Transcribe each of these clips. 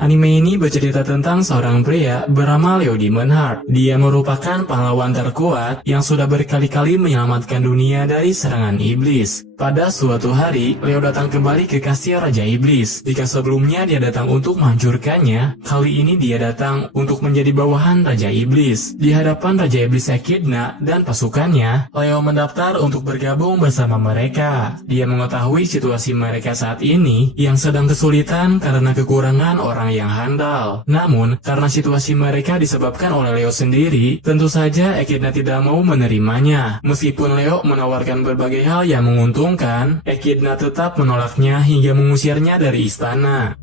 Anime ini bercerita tentang seorang pria bernama Leo Demon Heart. Dia merupakan pahlawan terkuat yang sudah berkali-kali menyelamatkan dunia dari serangan iblis. Pada suatu hari, Leo datang kembali ke kastil Raja Iblis. Jika sebelumnya dia datang untuk menghancurkannya, kali ini dia datang untuk menjadi bawahan Raja Iblis. Di hadapan Raja Iblis Echidna dan pasukannya, Leo mendaftar untuk bergabung bersama mereka. Dia mengetahui situasi mereka saat ini yang sedang kesulitan karena kekurangan orang yang handal. Namun, karena situasi mereka disebabkan oleh Leo sendiri, tentu saja Echidna tidak mau menerimanya. Meskipun Leo menawarkan berbagai hal yang menguntungkan, Echidna tetap menolaknya hingga mengusirnya dari istana.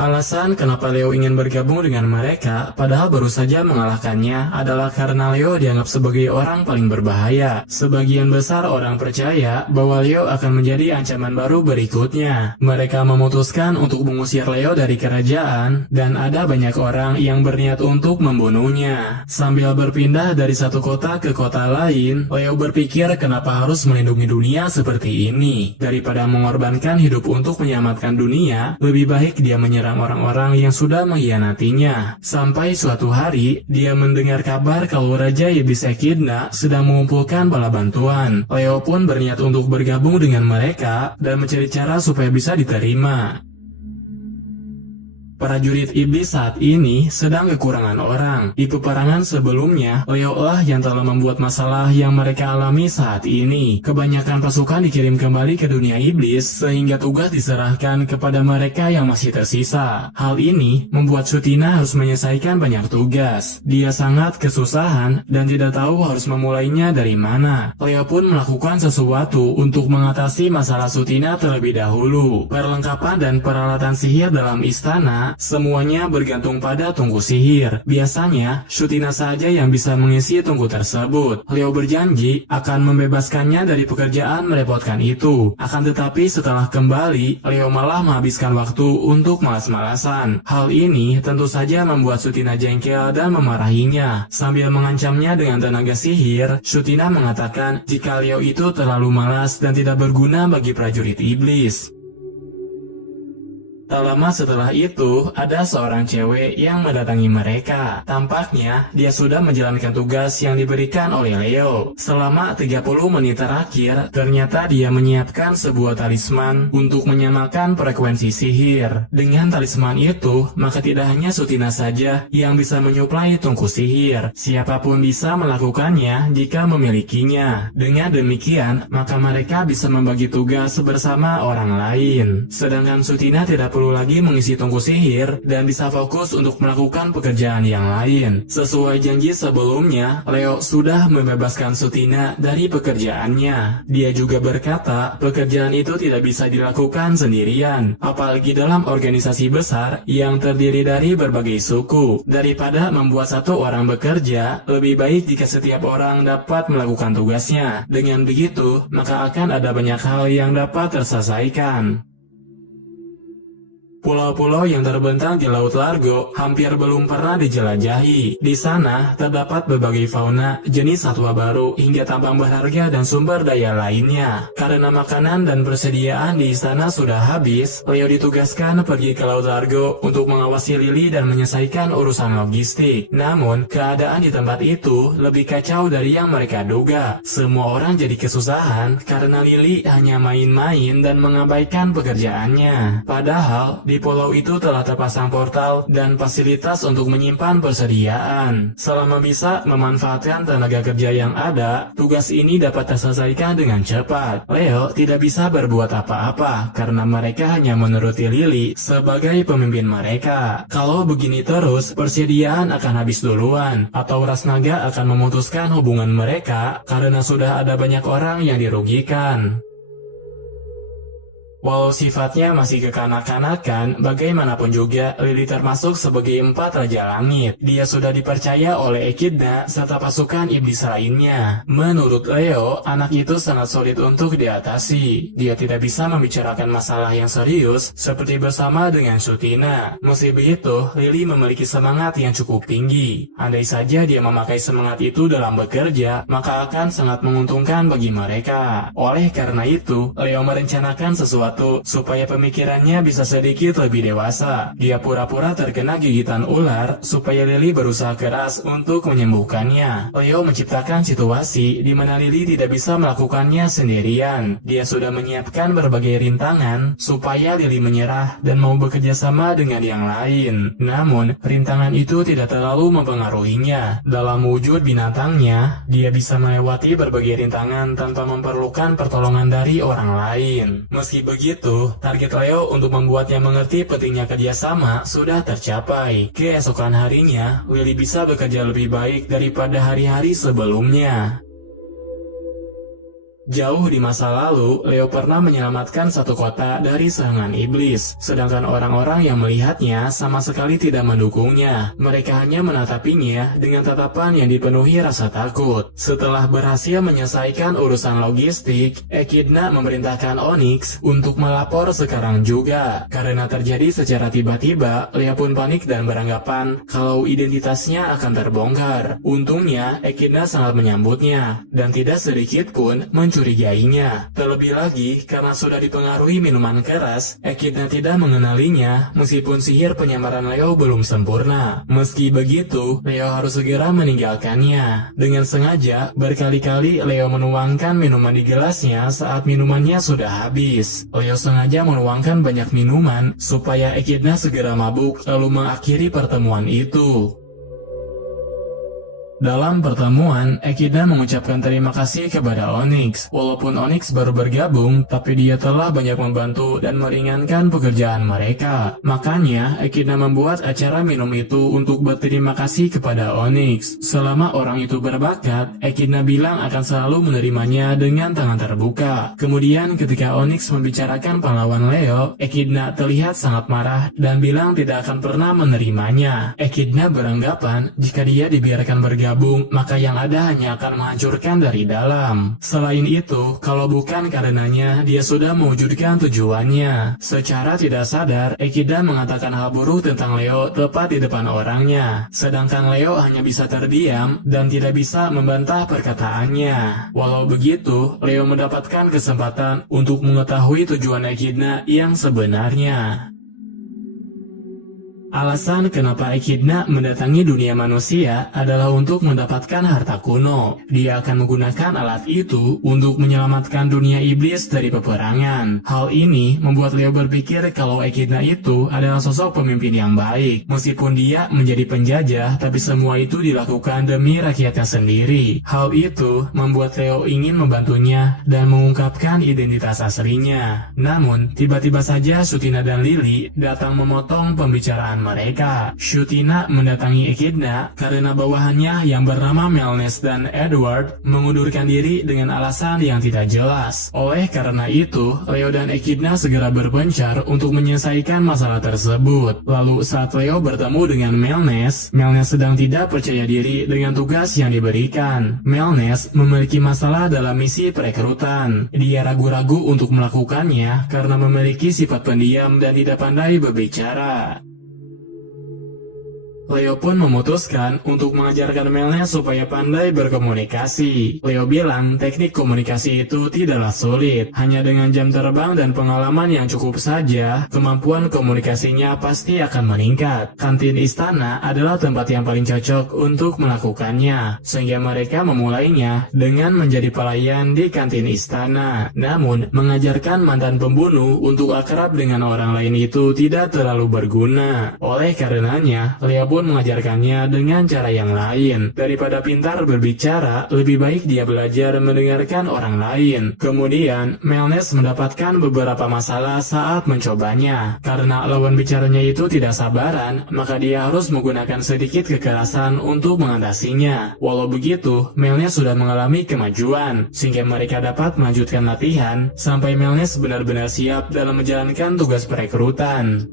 Alasan kenapa Leo ingin bergabung dengan mereka, padahal baru saja mengalahkannya, adalah karena Leo dianggap sebagai orang paling berbahaya. Sebagian besar orang percaya bahwa Leo akan menjadi ancaman baru berikutnya. Mereka memutuskan untuk mengusir Leo dari kerajaan, dan ada banyak orang yang berniat untuk membunuhnya. Sambil berpindah dari satu kota ke kota lain, Leo berpikir kenapa harus melindungi dunia seperti ini. Daripada mengorbankan hidup untuk menyelamatkan dunia, lebih baik dia menyerang orang-orang yang sudah mengkhianatinya. Sampai suatu hari, dia mendengar kabar kalau Raja Iblis Echidna sedang mengumpulkan bala bantuan. Leo pun berniat untuk bergabung dengan mereka dan mencari cara supaya bisa diterima. Prajurit iblis saat ini sedang kekurangan orang. Di peperangan sebelumnya, Leo lah yang telah membuat masalah yang mereka alami saat ini. Kebanyakan pasukan dikirim kembali ke dunia iblis, sehingga tugas diserahkan kepada mereka yang masih tersisa. Hal ini membuat Sutina harus menyelesaikan banyak tugas. Dia sangat kesusahan dan tidak tahu harus memulainya dari mana. Leo pun melakukan sesuatu untuk mengatasi masalah Sutina terlebih dahulu. Perlengkapan dan peralatan sihir dalam istana semuanya bergantung pada tungku sihir. Biasanya, Sutina saja yang bisa mengisi tungku tersebut. Leo berjanji akan membebaskannya dari pekerjaan merepotkan itu. Akan tetapi setelah kembali, Leo malah menghabiskan waktu untuk malas-malasan. Hal ini tentu saja membuat Sutina jengkel dan memarahinya. Sambil mengancamnya dengan tenaga sihir, Sutina mengatakan jika Leo itu terlalu malas dan tidak berguna bagi prajurit iblis. Tak lama setelah itu, ada seorang cewek yang mendatangi mereka. Tampaknya, dia sudah menjalankan tugas yang diberikan oleh Leo. Selama 30 menit terakhir, ternyata dia menyiapkan sebuah talisman untuk menyamakan frekuensi sihir. Dengan talisman itu, maka tidak hanya Sutina saja yang bisa menyuplai tungku sihir. Siapapun bisa melakukannya jika memilikinya. Dengan demikian, maka mereka bisa membagi tugas bersama orang lain. Sedangkan Sutina tidak perlu lagi mengisi tungku sihir dan bisa fokus untuk melakukan pekerjaan yang lain. Sesuai janji sebelumnya, Leo sudah membebaskan Sutina dari pekerjaannya. Dia juga berkata, pekerjaan itu tidak bisa dilakukan sendirian, apalagi dalam organisasi besar yang terdiri dari berbagai suku. Daripada membuat satu orang bekerja, lebih baik jika setiap orang dapat melakukan tugasnya. Dengan begitu, maka akan ada banyak hal yang dapat terselesaikan. Pulau-pulau yang terbentang di Laut Largo hampir belum pernah dijelajahi. Di sana terdapat berbagai fauna, jenis satwa baru, hingga tambang berharga dan sumber daya lainnya. Karena makanan dan persediaan di istana sudah habis, Leo ditugaskan pergi ke Laut Largo untuk mengawasi Lily dan menyelesaikan urusan logistik. Namun, keadaan di tempat itu lebih kacau dari yang mereka duga. Semua orang jadi kesusahan karena Lily hanya main-main dan mengabaikan pekerjaannya. Padahal, di pulau itu telah terpasang portal dan fasilitas untuk menyimpan persediaan. Selama bisa memanfaatkan tenaga kerja yang ada, tugas ini dapat terselesaikan dengan cepat. Leo tidak bisa berbuat apa-apa karena mereka hanya menuruti Lily sebagai pemimpin mereka. Kalau begini terus, persediaan akan habis duluan, atau ras naga akan memutuskan hubungan mereka karena sudah ada banyak orang yang dirugikan. Walau sifatnya masih kekanak-kanakan, bagaimanapun juga Lily termasuk sebagai 4 Raja Langit. Dia sudah dipercaya oleh Echidna serta pasukan iblis lainnya. Menurut Leo, anak itu sangat sulit untuk diatasi. Dia tidak bisa membicarakan masalah yang serius seperti bersama dengan Sutina. Meski begitu, Lily memiliki semangat yang cukup tinggi. Andai saja dia memakai semangat itu dalam bekerja, maka akan sangat menguntungkan bagi mereka. Oleh karena itu, Leo merencanakan sesuatu sesuatu supaya pemikirannya bisa sedikit lebih dewasa. Dia pura-pura terkena gigitan ular supaya Lily berusaha keras untuk menyembuhkannya. Leo menciptakan situasi di mana Lily tidak bisa melakukannya sendirian. Dia sudah menyiapkan berbagai rintangan supaya Lily menyerah dan mau bekerja sama dengan yang lain. Namun, rintangan itu tidak terlalu mempengaruhinya. Dalam wujud binatangnya, dia bisa melewati berbagai rintangan tanpa memerlukan pertolongan dari orang lain. Meski begitu, target Leo untuk membuatnya mengerti pentingnya kerjasama sudah tercapai. Keesokan harinya, Lily bisa bekerja lebih baik daripada hari-hari sebelumnya. Jauh di masa lalu, Leo pernah menyelamatkan satu kota dari serangan iblis. Sedangkan orang-orang yang melihatnya sama sekali tidak mendukungnya. Mereka hanya menatapinya dengan tatapan yang dipenuhi rasa takut. Setelah berhasil menyelesaikan urusan logistik, Echidna memerintahkan Onyx untuk melapor sekarang juga. Karena terjadi secara tiba-tiba, Leo pun panik dan beranggapan kalau identitasnya akan terbongkar. Untungnya, Echidna sangat menyambutnya, dan tidak sedikit pun mencurigainya. Terlebih lagi, karena sudah dipengaruhi minuman keras, Echidna tidak mengenalinya, meskipun sihir penyamaran Leo belum sempurna. Meski begitu, Leo harus segera meninggalkannya. Dengan sengaja, berkali-kali Leo menuangkan minuman di gelasnya saat minumannya sudah habis. Leo sengaja menuangkan banyak minuman, supaya Echidna segera mabuk, lalu mengakhiri pertemuan itu. Dalam pertemuan, Echidna mengucapkan terima kasih kepada Onyx. Walaupun Onyx baru bergabung, tapi dia telah banyak membantu dan meringankan pekerjaan mereka. Makanya, Echidna membuat acara minum itu untuk berterima kasih kepada Onyx. Selama orang itu berbakat, Echidna bilang akan selalu menerimanya dengan tangan terbuka. Kemudian ketika Onyx membicarakan pahlawan Leo, Echidna terlihat sangat marah dan bilang tidak akan pernah menerimanya. Echidna beranggapan jika dia dibiarkan bergabung, maka yang ada hanya akan menghancurkan dari dalam. Selain itu, kalau bukan karenanya, dia sudah mewujudkan tujuannya. Secara tidak sadar, Echidna mengatakan hal buruk tentang Leo tepat di depan orangnya. Sedangkan Leo hanya bisa terdiam dan tidak bisa membantah perkataannya. Walau begitu, Leo mendapatkan kesempatan untuk mengetahui tujuan Echidna yang sebenarnya. Alasan kenapa Echidna mendatangi dunia manusia adalah untuk mendapatkan harta kuno. Dia akan menggunakan alat itu untuk menyelamatkan dunia iblis dari peperangan. Hal ini membuat Leo berpikir kalau Echidna itu adalah sosok pemimpin yang baik. Meskipun dia menjadi penjajah, tapi semua itu dilakukan demi rakyatnya sendiri. Hal itu membuat Leo ingin membantunya dan mengungkapkan identitas aslinya. Namun, tiba-tiba saja Shutina dan Lily datang memotong pembicaraan mereka. Shutina mendatangi Echidna karena bawahannya yang bernama Melnes dan Edward mengundurkan diri dengan alasan yang tidak jelas. Oleh karena itu, Leo dan Echidna segera berpencar untuk menyelesaikan masalah tersebut. Lalu saat Leo bertemu dengan Melnes sedang tidak percaya diri dengan tugas yang diberikan. Melnes memiliki masalah dalam misi perekrutan. Dia ragu-ragu untuk melakukannya karena memiliki sifat pendiam dan tidak pandai berbicara. Leo pun memutuskan untuk mengajarkan Melnes supaya pandai berkomunikasi. Leo bilang teknik komunikasi itu tidaklah sulit. Hanya dengan jam terbang dan pengalaman yang cukup saja, kemampuan komunikasinya pasti akan meningkat. Kantin istana adalah tempat yang paling cocok untuk melakukannya, sehingga mereka memulainya dengan menjadi pelayan di kantin istana. Namun, mengajarkan mantan pembunuh untuk akrab dengan orang lain itu tidak terlalu berguna. Oleh karenanya, Leo pun mengajarkannya dengan cara yang lain. Daripada pintar berbicara, lebih baik dia belajar mendengarkan orang lain. Kemudian, Melnes mendapatkan beberapa masalah saat mencobanya. Karena lawan bicaranya itu tidak sabaran, maka dia harus menggunakan sedikit kekerasan untuk mengatasinya. Walau begitu, Melnes sudah mengalami kemajuan, sehingga mereka dapat melanjutkan latihan sampai Melnes benar-benar siap dalam menjalankan tugas perekrutan.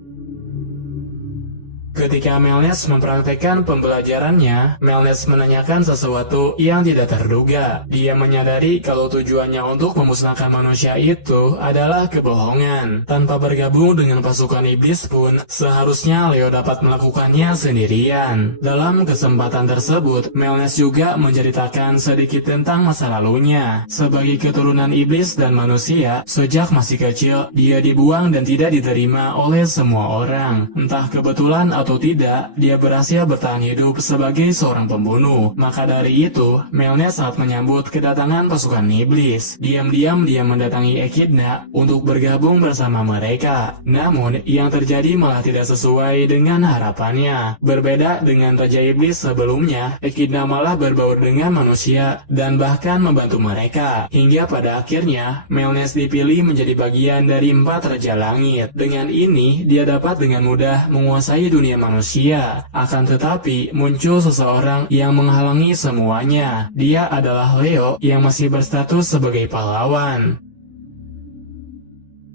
Ketika Melnes mempraktekkan pembelajarannya, Melnes menanyakan sesuatu yang tidak terduga. Dia menyadari kalau tujuannya untuk memusnahkan manusia itu adalah kebohongan. Tanpa bergabung dengan pasukan iblis pun, seharusnya Leo dapat melakukannya sendirian. Dalam kesempatan tersebut, Melnes juga menceritakan sedikit tentang masa lalunya. Sebagai keturunan iblis dan manusia, sejak masih kecil, dia dibuang dan tidak diterima oleh semua orang. Entah kebetulan atau tidak, dia berhasil bertahan hidup sebagai seorang pembunuh. Maka dari itu, Melnes saat menyambut kedatangan pasukan iblis. Diam-diam dia mendatangi Echidna untuk bergabung bersama mereka. Namun, yang terjadi malah tidak sesuai dengan harapannya. Berbeda dengan Raja Iblis sebelumnya, Echidna malah berbaur dengan manusia dan bahkan membantu mereka. Hingga pada akhirnya, Melnes dipilih menjadi bagian dari 4 Raja Langit. Dengan ini, dia dapat dengan mudah menguasai dunia manusia. Akan tetapi, muncul seseorang yang menghalangi semuanya. Dia adalah Leo yang masih berstatus sebagai pahlawan.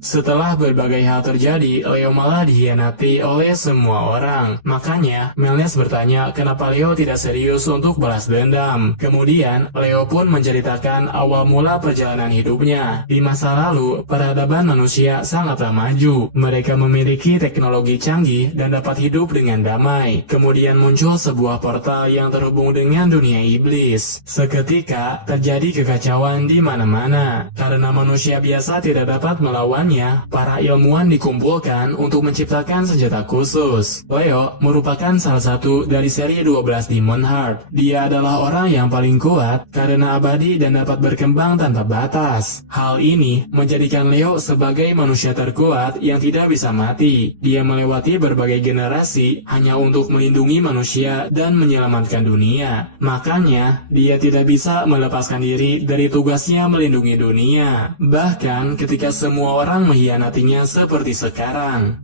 Setelah berbagai hal terjadi, Leo malah dikhianati oleh semua orang. Makanya, Melnes bertanya kenapa Leo tidak serius untuk balas dendam. Kemudian, Leo pun menceritakan awal mula perjalanan hidupnya. Di masa lalu, peradaban manusia sangatlah maju. Mereka memiliki teknologi canggih dan dapat hidup dengan damai. Kemudian muncul sebuah portal yang terhubung dengan dunia iblis. Seketika, terjadi kekacauan di mana-mana. Karena manusia biasa tidak dapat melawan, para ilmuwan dikumpulkan untuk menciptakan senjata khusus. Leo merupakan salah satu dari seri 12 Demon Heart. Dia adalah orang yang paling kuat karena abadi dan dapat berkembang tanpa batas. Hal ini menjadikan Leo sebagai manusia terkuat yang tidak bisa mati. Dia melewati berbagai generasi hanya untuk melindungi manusia dan menyelamatkan dunia. Makanya, dia tidak bisa melepaskan diri dari tugasnya melindungi dunia. Bahkan ketika semua orang mengkhianatinya seperti sekarang.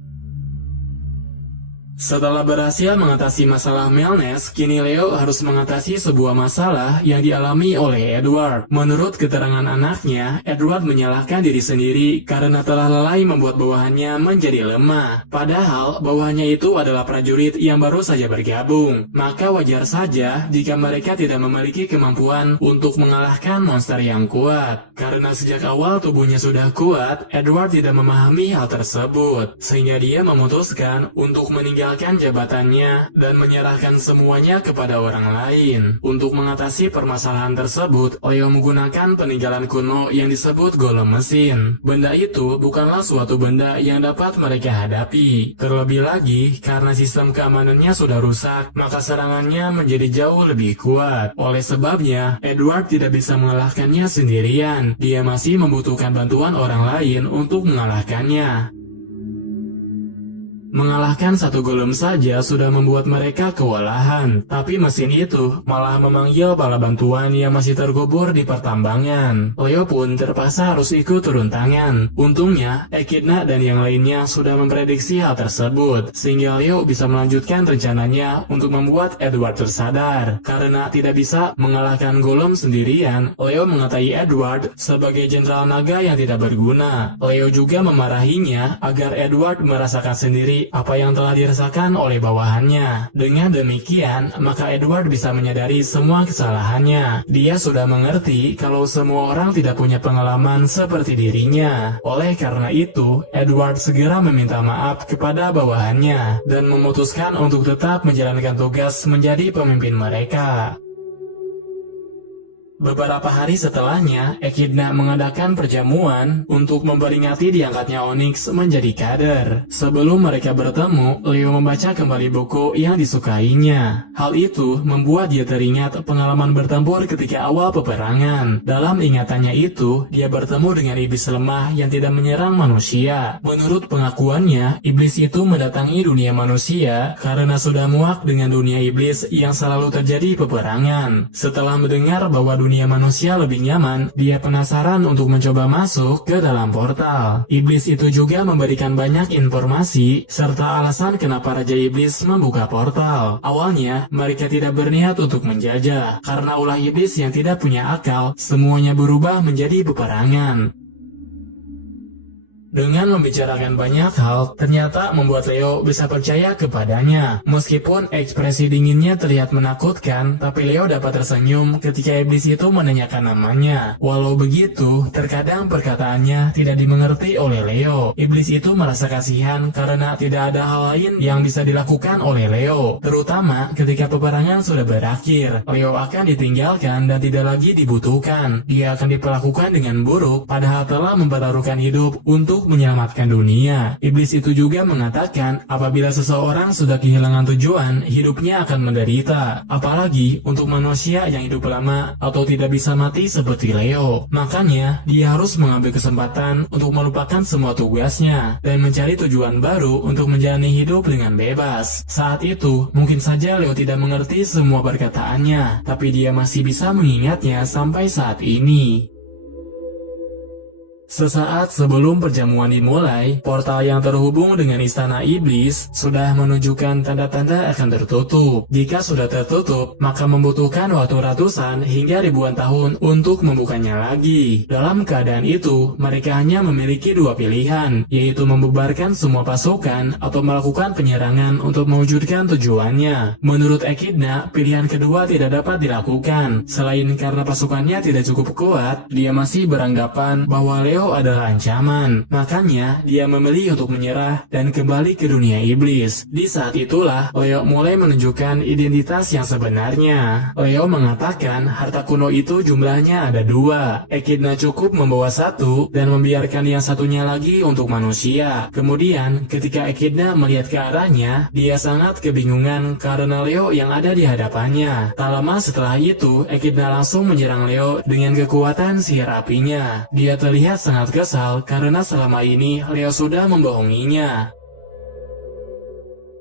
Setelah berhasil mengatasi masalah Melnes, kini Leo harus mengatasi sebuah masalah yang dialami oleh Edward. Menurut keterangan anaknya, Edward menyalahkan diri sendiri karena telah lalai membuat bawahannya menjadi lemah. Padahal bawahannya itu adalah prajurit yang baru saja bergabung. Maka wajar saja jika mereka tidak memiliki kemampuan untuk mengalahkan monster yang kuat. Karena sejak awal tubuhnya sudah kuat, Edward tidak memahami hal tersebut. Sehingga dia memutuskan untuk meninggalkan jabatannya dan menyerahkan semuanya kepada orang lain. Untuk mengatasi permasalahan tersebut, Leo menggunakan peninggalan kuno yang disebut golem mesin. Benda itu bukanlah suatu benda yang dapat mereka hadapi. Terlebih lagi, karena sistem keamanannya sudah rusak, maka serangannya menjadi jauh lebih kuat. Oleh sebabnya, Edward tidak bisa mengalahkannya sendirian. Dia masih membutuhkan bantuan orang lain untuk mengalahkannya. Mengalahkan satu golem saja sudah membuat mereka kewalahan, tapi mesin itu malah memanggil para bantuan yang masih terkubur di pertambangan. Leo pun terpaksa harus ikut turun tangan. Untungnya, Echidna dan yang lainnya sudah memprediksi hal tersebut, sehingga Leo bisa melanjutkan rencananya untuk membuat Edward tersadar. Karena tidak bisa mengalahkan golem sendirian, Leo mengatai Edward sebagai jenderal naga yang tidak berguna. Leo juga memarahinya agar Edward merasakan sendiri apa yang telah dirasakan oleh bawahannya. Dengan demikian, maka Edward bisa menyadari semua kesalahannya. Dia sudah mengerti kalau semua orang tidak punya pengalaman seperti dirinya. Oleh karena itu, Edward segera meminta maaf kepada bawahannya dan memutuskan untuk tetap menjalankan tugas menjadi pemimpin mereka. Beberapa hari setelahnya, Echidna mengadakan perjamuan untuk memperingati diangkatnya Onyx menjadi kader. Sebelum mereka bertemu, Leo membaca kembali buku yang disukainya. Hal itu membuat dia teringat pengalaman bertempur ketika awal peperangan. Dalam ingatannya itu, dia bertemu dengan iblis lemah yang tidak menyerang manusia. Menurut pengakuannya, iblis itu mendatangi dunia manusia karena sudah muak dengan dunia iblis yang selalu terjadi peperangan. Setelah mendengar bahwa dunia manusia lebih nyaman, dia penasaran untuk mencoba masuk ke dalam portal. Iblis itu juga memberikan banyak informasi serta alasan kenapa Raja Iblis membuka portal. Awalnya, mereka tidak berniat untuk menjajah. Karena ulah iblis yang tidak punya akal, semuanya berubah menjadi peperangan. Dengan membicarakan banyak hal, ternyata membuat Leo bisa percaya kepadanya. Meskipun ekspresi dinginnya terlihat menakutkan, tapi Leo dapat tersenyum ketika iblis itu menanyakan namanya. Walau begitu, terkadang perkataannya tidak dimengerti oleh Leo. Iblis itu merasa kasihan karena tidak ada hal lain yang bisa dilakukan oleh Leo. Terutama ketika peperangan sudah berakhir, Leo akan ditinggalkan dan tidak lagi dibutuhkan. Dia akan diperlakukan dengan buruk, padahal telah mempertaruhkan hidup untuk menyelamatkan dunia. Iblis itu juga mengatakan apabila seseorang sudah kehilangan tujuan, hidupnya akan menderita. Apalagi untuk manusia yang hidup lama atau tidak bisa mati seperti Leo. Makanya dia harus mengambil kesempatan untuk melupakan semua tugasnya dan mencari tujuan baru untuk menjalani hidup dengan bebas. Saat itu mungkin saja Leo tidak mengerti semua perkataannya, tapi dia masih bisa mengingatnya sampai saat ini. Sesaat sebelum perjamuan dimulai, portal yang terhubung dengan istana iblis sudah menunjukkan tanda-tanda akan tertutup. Jika sudah tertutup, maka membutuhkan waktu ratusan hingga ribuan tahun untuk membukanya lagi. Dalam keadaan itu, mereka hanya memiliki dua pilihan, yaitu membubarkan semua pasukan atau melakukan penyerangan untuk mewujudkan tujuannya. Menurut Echidna, pilihan kedua tidak dapat dilakukan. Selain karena pasukannya tidak cukup kuat, dia masih beranggapan bahwa Leo adalah ancaman. Makanya dia memilih untuk menyerah dan kembali ke dunia iblis. Di saat itulah Leo mulai menunjukkan identitas yang sebenarnya. Leo mengatakan harta kuno itu jumlahnya ada dua. Echidna cukup membawa satu dan membiarkan yang satunya lagi untuk manusia. Kemudian ketika Echidna melihat ke arahnya, dia sangat kebingungan karena Leo yang ada di hadapannya. Tak lama setelah itu, Echidna langsung menyerang Leo dengan kekuatan sihir apinya. Dia terlihat sangat kesal karena selama ini Leo sudah membohonginya.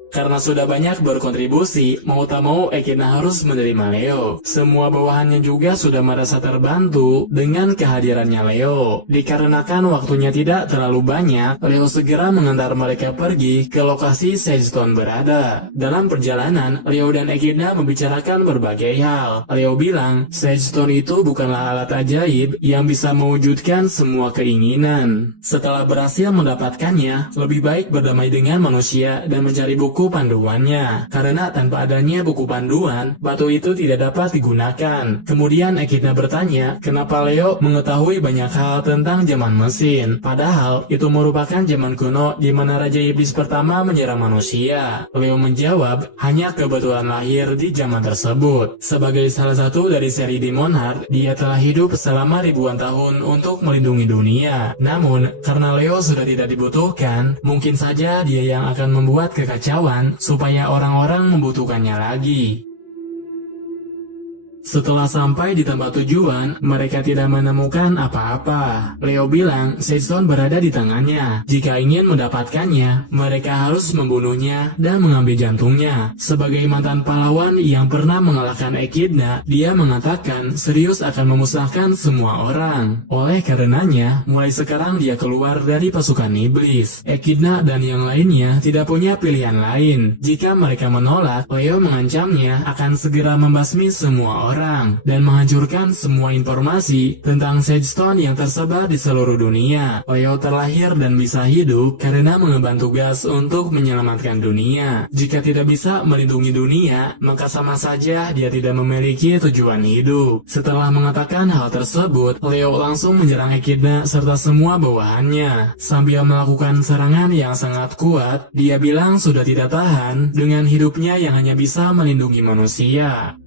Karena sudah banyak berkontribusi, mau tak mau Echidna harus menerima Leo. Semua bawahannya juga sudah merasa terbantu dengan kehadirannya Leo. Dikarenakan waktunya tidak terlalu banyak, Leo segera mengantar mereka pergi ke lokasi Sage Stone berada. Dalam perjalanan, Leo dan Echidna membicarakan berbagai hal. Leo bilang, Sage Stone itu bukanlah alat ajaib yang bisa mewujudkan semua keinginan. Setelah berhasil mendapatkannya, lebih baik berdamai dengan manusia dan mencari buku panduannya, karena tanpa adanya buku panduan, batu itu tidak dapat digunakan. Kemudian Echidna bertanya, kenapa Leo mengetahui banyak hal tentang zaman mesin, padahal itu merupakan zaman kuno di mana Raja Iblis pertama menyerang manusia. Leo menjawab, hanya kebetulan lahir di zaman tersebut. Sebagai salah satu dari seri Demon Heart, dia telah hidup selama ribuan tahun untuk melindungi dunia. Namun, karena Leo sudah tidak dibutuhkan, mungkin saja dia yang akan membuat kekacauan supaya orang-orang membutuhkannya lagi. Setelah sampai di tempat tujuan, mereka tidak menemukan apa-apa. Leo bilang Sage Stone berada di tangannya. Jika ingin mendapatkannya, mereka harus membunuhnya dan mengambil jantungnya. Sebagai mantan pahlawan yang pernah mengalahkan Echidna, dia mengatakan serius akan memusnahkan semua orang. Oleh karenanya, mulai sekarang dia keluar dari pasukan iblis. Echidna dan yang lainnya tidak punya pilihan lain. Jika mereka menolak, Leo mengancamnya akan segera membasmi semua orang dan menghancurkan semua informasi tentang Sage Stone yang tersebar di seluruh dunia. Leo terlahir dan bisa hidup karena mengemban tugas untuk menyelamatkan dunia. Jika tidak bisa melindungi dunia, maka sama saja dia tidak memiliki tujuan hidup. Setelah mengatakan hal tersebut, Leo langsung menyerang Echidna serta semua bawahannya. Sambil melakukan serangan yang sangat kuat, dia bilang sudah tidak tahan dengan hidupnya yang hanya bisa melindungi manusia.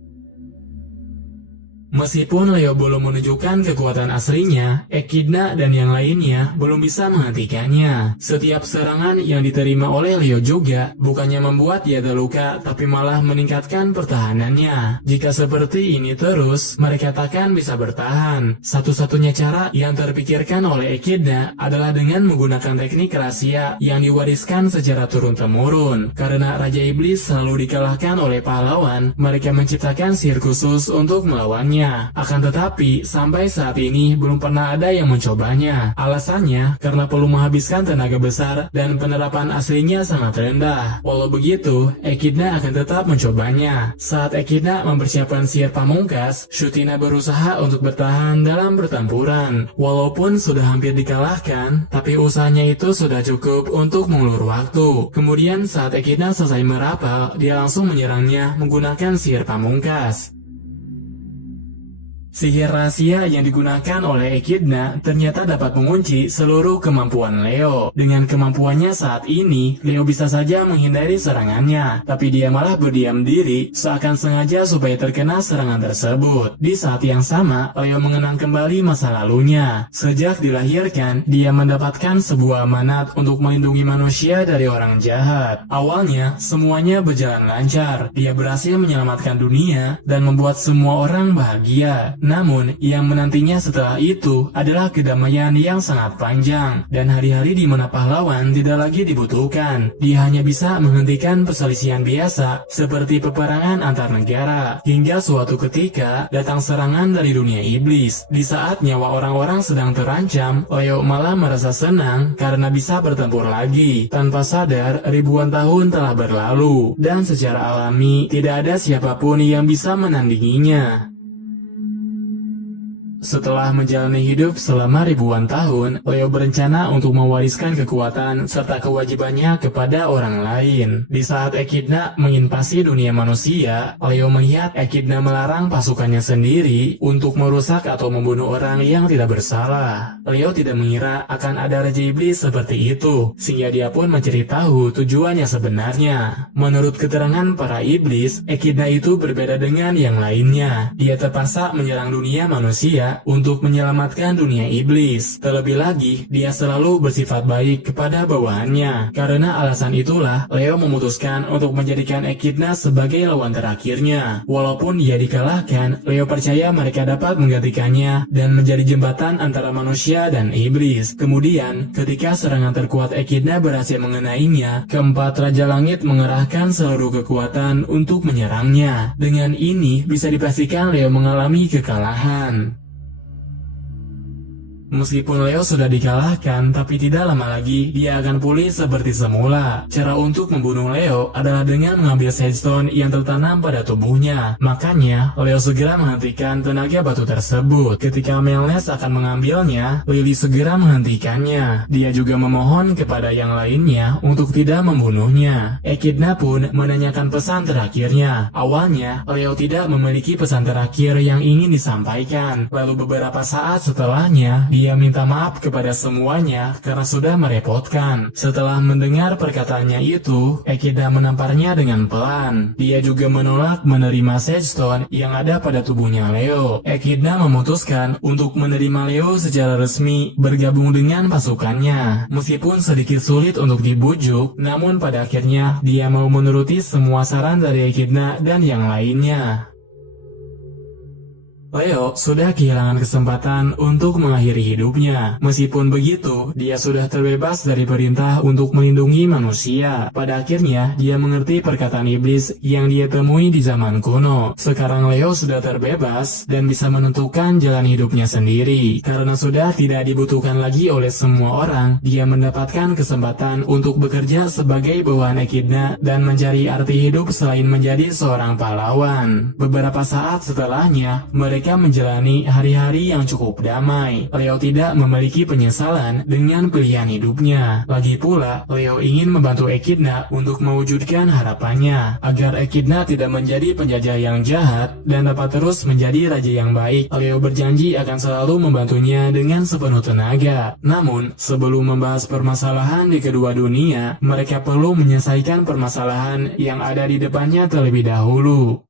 Meskipun Leo belum menunjukkan kekuatan aslinya, Echidna dan yang lainnya belum bisa menghentikannya. Setiap serangan yang diterima oleh Leo juga bukannya membuat dia terluka, tapi malah meningkatkan pertahanannya. Jika seperti ini terus, mereka takkan bisa bertahan. Satu-satunya cara yang terpikirkan oleh Echidna adalah dengan menggunakan teknik rahasia yang diwariskan secara turun-temurun. Karena Raja Iblis selalu dikalahkan oleh pahlawan, mereka menciptakan sihir khusus untuk melawannya. mencobakannya. Akan tetapi, sampai saat ini belum pernah ada yang mencobanya. Alasannya, karena perlu menghabiskan tenaga besar dan penerapan aslinya sangat rendah. Walau begitu, Echidna akan tetap mencobanya. Saat Echidna mempersiapkan sihir pamungkas, Shutina berusaha untuk bertahan dalam pertempuran. Walaupun sudah hampir dikalahkan, tapi usahanya itu sudah cukup untuk mengulur waktu. Kemudian saat Echidna selesai merapal, dia langsung menyerangnya menggunakan sihir pamungkas. Sihir rahasia yang digunakan oleh Echidna ternyata dapat mengunci seluruh kemampuan Leo. Dengan kemampuannya saat ini, Leo bisa saja menghindari serangannya, tapi dia malah berdiam diri seakan sengaja supaya terkena serangan tersebut. Di saat yang sama, Leo mengenang kembali masa lalunya. Sejak dilahirkan, dia mendapatkan sebuah amanat untuk melindungi manusia dari orang jahat. Awalnya, semuanya berjalan lancar. Dia berhasil menyelamatkan dunia dan membuat semua orang bahagia. Namun, yang menantinya setelah itu adalah kedamaian yang sangat panjang, dan hari-hari di mana pahlawan tidak lagi dibutuhkan. Dia hanya bisa menghentikan perselisihan biasa, seperti peperangan antar negara, hingga suatu ketika datang serangan dari dunia iblis. Di saat nyawa orang-orang sedang terancam, Leo malah merasa senang karena bisa bertempur lagi. Tanpa sadar, ribuan tahun telah berlalu, dan secara alami tidak ada siapapun yang bisa menandinginya. Setelah menjalani hidup selama ribuan tahun, Leo berencana untuk mewariskan kekuatan serta kewajibannya kepada orang lain. Di saat Echidna menginvasi dunia manusia, Leo melihat Echidna melarang pasukannya sendiri untuk merusak atau membunuh orang yang tidak bersalah. Leo tidak mengira akan ada Raja Iblis seperti itu, sehingga dia pun mencari tahu tujuannya sebenarnya. Menurut keterangan para iblis, Echidna itu berbeda dengan yang lainnya. Dia terpaksa menyerang dunia manusia untuk menyelamatkan dunia iblis. Terlebih lagi, dia selalu bersifat baik kepada bawahannya. Karena alasan itulah, Leo memutuskan untuk menjadikan Echidna sebagai lawan terakhirnya. Walaupun dia dikalahkan, Leo percaya mereka dapat menggantikannya dan menjadi jembatan antara manusia dan iblis. Kemudian, ketika serangan terkuat Echidna berhasil mengenainya, keempat Raja Langit mengerahkan seluruh kekuatan untuk menyerangnya. Dengan ini, bisa dipastikan Leo mengalami kekalahan. Meskipun Leo sudah dikalahkan, tapi tidak lama lagi dia akan pulih seperti semula. Cara untuk membunuh Leo adalah dengan mengambil Sage Stone yang tertanam pada tubuhnya. Makanya, Leo segera menghentikan tenaga batu tersebut. Ketika Melnes akan mengambilnya, Lily segera menghentikannya. Dia juga memohon kepada yang lainnya untuk tidak membunuhnya. Echidna pun menanyakan pesan terakhirnya. Awalnya, Leo tidak memiliki pesan terakhir yang ingin disampaikan. Lalu beberapa saat setelahnya, dia minta maaf kepada semuanya karena sudah merepotkan. Setelah mendengar perkataannya itu, Echidna menamparnya dengan pelan. Dia juga menolak menerima Sage Stone yang ada pada tubuhnya Leo. Echidna memutuskan untuk menerima Leo secara resmi bergabung dengan pasukannya. Meskipun sedikit sulit untuk dibujuk, namun pada akhirnya dia mau menuruti semua saran dari Echidna dan yang lainnya. Leo sudah kehilangan kesempatan untuk mengakhiri hidupnya. Meskipun begitu, dia sudah terbebas dari perintah untuk melindungi manusia. Pada akhirnya, dia mengerti perkataan iblis yang dia temui di zaman kuno. Sekarang Leo sudah terbebas dan bisa menentukan jalan hidupnya sendiri. Karena sudah tidak dibutuhkan lagi oleh semua orang, dia mendapatkan kesempatan untuk bekerja sebagai bawahan Echidna dan mencari arti hidup selain menjadi seorang pahlawan. Beberapa saat setelahnya, mereka menjalani hari-hari yang cukup damai. Leo tidak memiliki penyesalan dengan pilihan hidupnya. Lagi pula, Leo ingin membantu Echidna untuk mewujudkan harapannya, agar Echidna tidak menjadi penjajah yang jahat dan dapat terus menjadi raja yang baik. Leo berjanji akan selalu membantunya dengan sepenuh tenaga. Namun, sebelum membahas permasalahan di kedua dunia, mereka perlu menyelesaikan permasalahan yang ada di depannya terlebih dahulu.